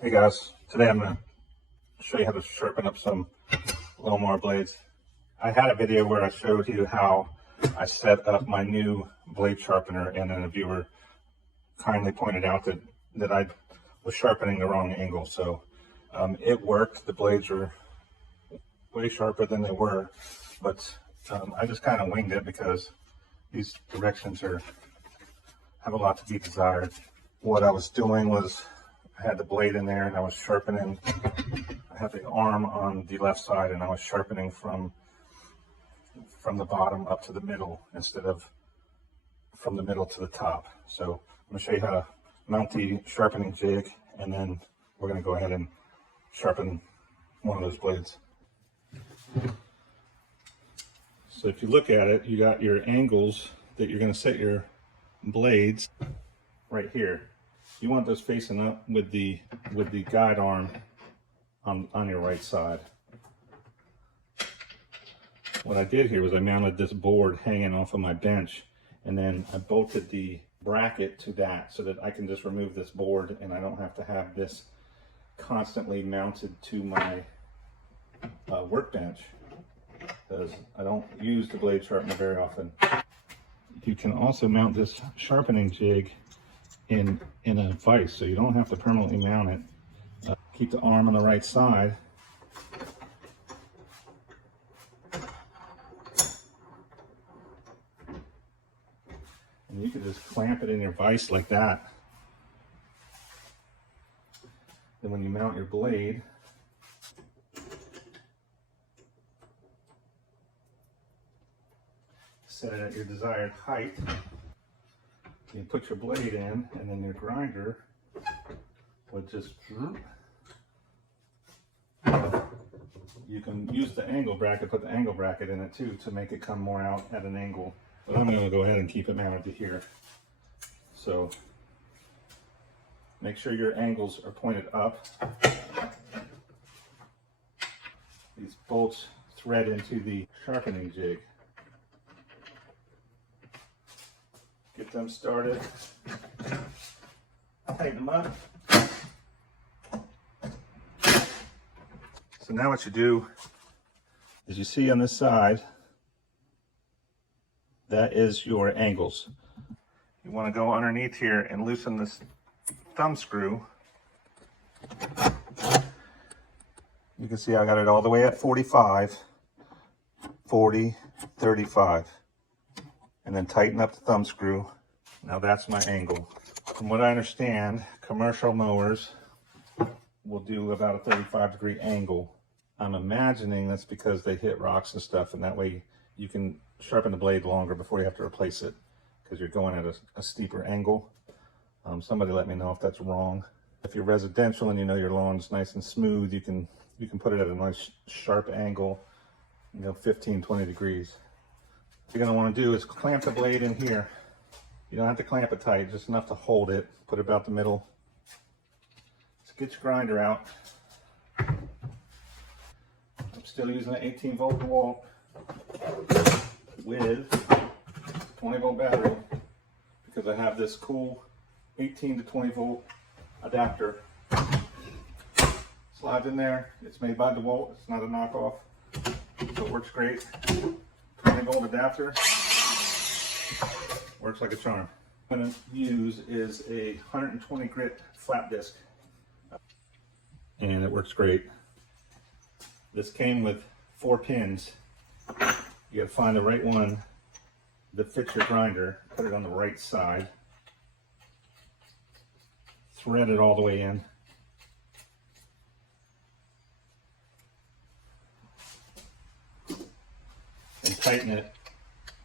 Hey guys, today I'm going to show you how to sharpen up some lawnmower blades. I had a video where I showed you how I set up my new blade sharpener, and then a viewer kindly pointed out that I was sharpening the wrong angle. So it worked. The blades were way sharper than they were, but I just kind of winged it because these directions have a lot to be desired. What I was doing was I had the blade in there and I was sharpening. I had the arm on the left side and I was sharpening from the bottom up to the middle instead of from the middle to the top. So I'm going to show you how to mount the sharpening jig, and then we're going to go ahead and sharpen one of those blades. So if you look at it, you got your angles that you're going to set your blades right here. You want those facing up with the guide arm on your right side. What I did here was I mounted this board hanging off of my bench, and then I bolted the bracket to that so that I can just remove this board and I don't have to have this constantly mounted to my workbench, because I don't use the blade sharpener very often. You can also mount this sharpening jig in a vise, so you don't have to permanently mount it. Keep the arm on the right side. And you can just clamp it in your vise like that. Then when you mount your blade, set it at your desired height. You put your blade in, and then your grinder would just, you can use the angle bracket, put the angle bracket in it too to make it come more out at an angle. But I'm going to go ahead and keep it mounted to here. So make sure your angles are pointed up. These bolts thread into the sharpening jig. Get them started, tighten them up. So now what you do is, you see on this side, that is your angles. You want to go underneath here and loosen this thumb screw. You can see I got it all the way at 45, 40, 35. And then tighten up the thumb screw. Now that's my angle. From what I understand, commercial mowers will do about a 35-degree angle. I'm imagining that's because they hit rocks and stuff, and that way you can sharpen the blade longer before you have to replace it, because you're going at a steeper angle. Somebody let me know if that's wrong. If you're residential and you know your lawn's nice and smooth, you can put it at a nice sharp angle, 15, 20 degrees. What you're going to want to do is clamp the blade in here. You don't have to clamp it tight, just enough to hold it. Put it about the middle. So get your grinder out. I'm still using an 18-volt DeWalt with 20-volt battery, because I have this cool 18 to 20-volt adapter. Slides in there. It's made by DeWalt. It's not a knockoff, so it works great. 20-volt adapter, works like a charm. What I'm going to use is a 120 grit flat disc, and it works great. This came with 4 pins. You got to find the right one that fits your grinder, put it on the right side, thread it all the way in, and tighten it.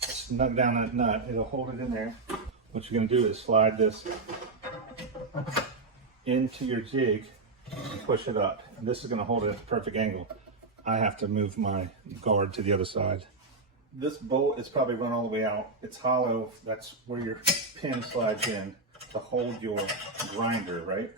Snug down that nut, it'll hold it in there. What you're going to do is slide this into your jig and push it up. And this is going to hold it at the perfect angle. I have to move my guard to the other side. This bolt is probably run all the way out. It's hollow. That's where your pin slides in to hold your grinder, right?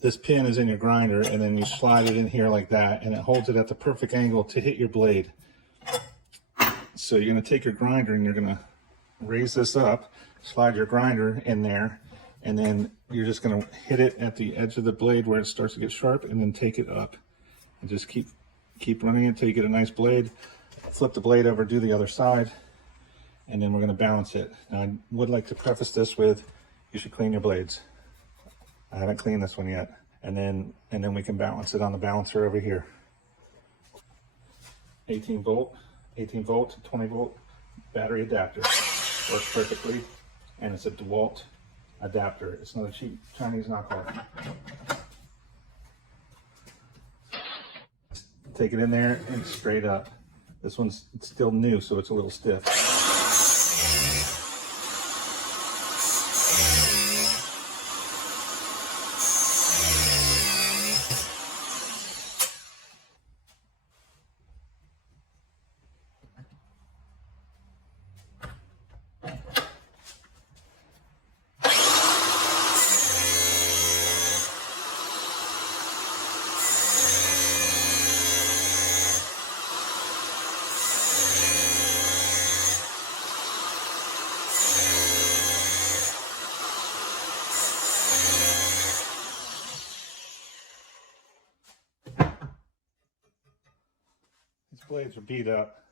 This pin is in your grinder, and then you slide it in here like that, and it holds it at the perfect angle to hit your blade. So you're going to take your grinder and you're going to raise this up, slide your grinder in there, And then you're just gonna hit it at the edge of the blade where it starts to get sharp, and then take it up. And just keep running it until you get a nice blade. Flip the blade over, do the other side, and then we're gonna balance it. Now, I would like to preface this with, you should clean your blades. I haven't cleaned this one yet. And then we can balance it on the balancer over here. 18 volt, 20 volt battery adapter. Works perfectly, and it's a DeWalt adapter. It's not a cheap Chinese knockoff. Take it in there and straight up. This one's still new, so it's a little stiff. These blades are beat up.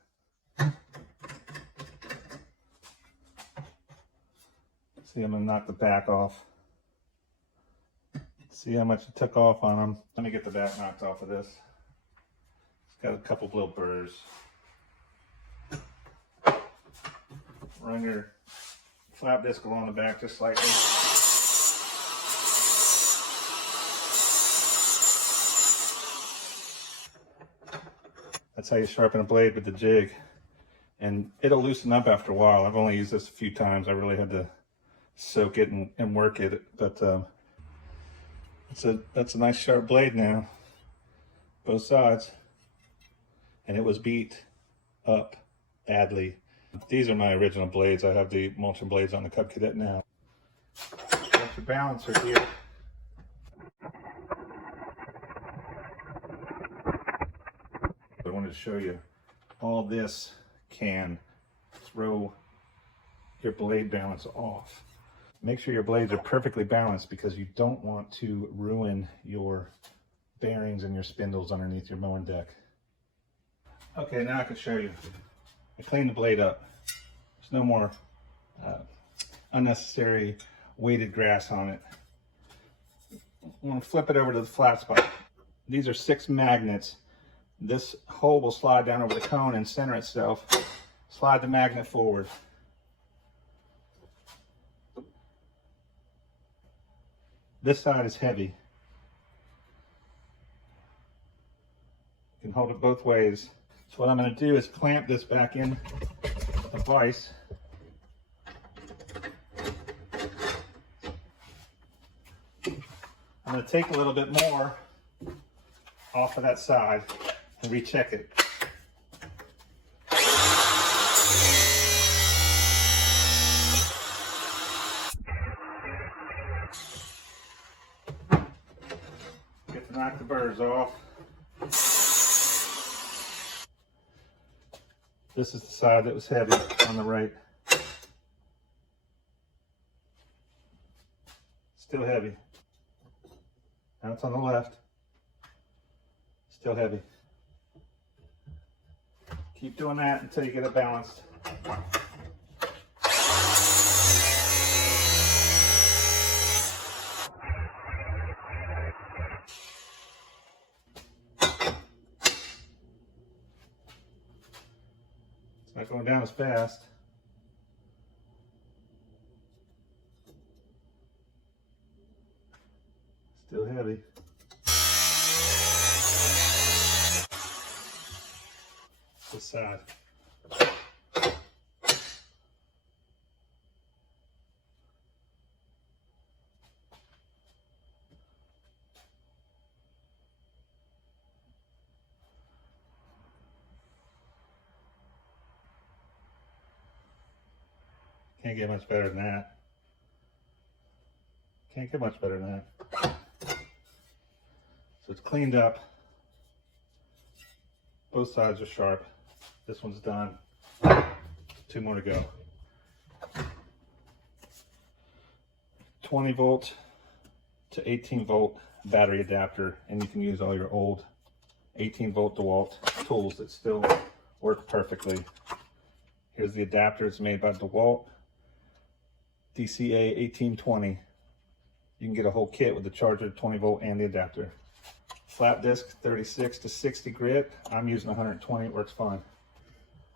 See, I'm gonna knock the back off. See how much it took off on them. Let me get the back knocked off of this. It's got a couple little burrs. Run your flap disc along the back just slightly. That's how you sharpen a blade with the jig. And it'll loosen up after a while. I've only used this a few times. I really had to soak it and work it. But that's a nice sharp blade now. Both sides. And it was beat up badly. These are my original blades. I have the mulching blades on the Cub Cadet now. That's your balancer here. I wanted to show you all this can throw your blade balance off. Make sure your blades are perfectly balanced because you don't want to ruin your bearings and your spindles underneath your mowing deck. Okay, now I can show you. I cleaned the blade up. There's no more unnecessary weighted grass on it. I'm going to flip it over to the flat spot. These are 6 magnets. This hole will slide down over the cone and center itself. Slide the magnet forward. This side is heavy. You can hold it both ways. So what I'm going to do is clamp this back in a vise. I'm going to take a little bit more off of that side and recheck it. Get to knock the burrs off. This is the side that was heavy on the right. Still heavy. Now it's on the left. Still heavy. Keep doing that until you get it balanced. It's not going down as fast. Still heavy. This side. Can't get much better than that. Can't get much better than that. So it's cleaned up. Both sides are sharp. This one's done. 2 more to go. 20 volt to 18 volt battery adapter, and you can use all your old 18 volt DeWalt tools that still work perfectly. Here's the adapter. It's made by DeWalt, DCA 1820. You can get a whole kit with the charger, 20 volt, and the adapter. Flat disc, 36 to 60 grit. I'm using 120, it works fine.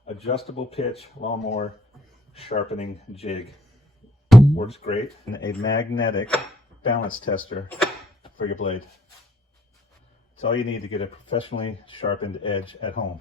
Adjustable pitch lawnmower sharpening jig. Works great. And a magnetic balance tester for your blade. It's all you need to get a professionally sharpened edge at home.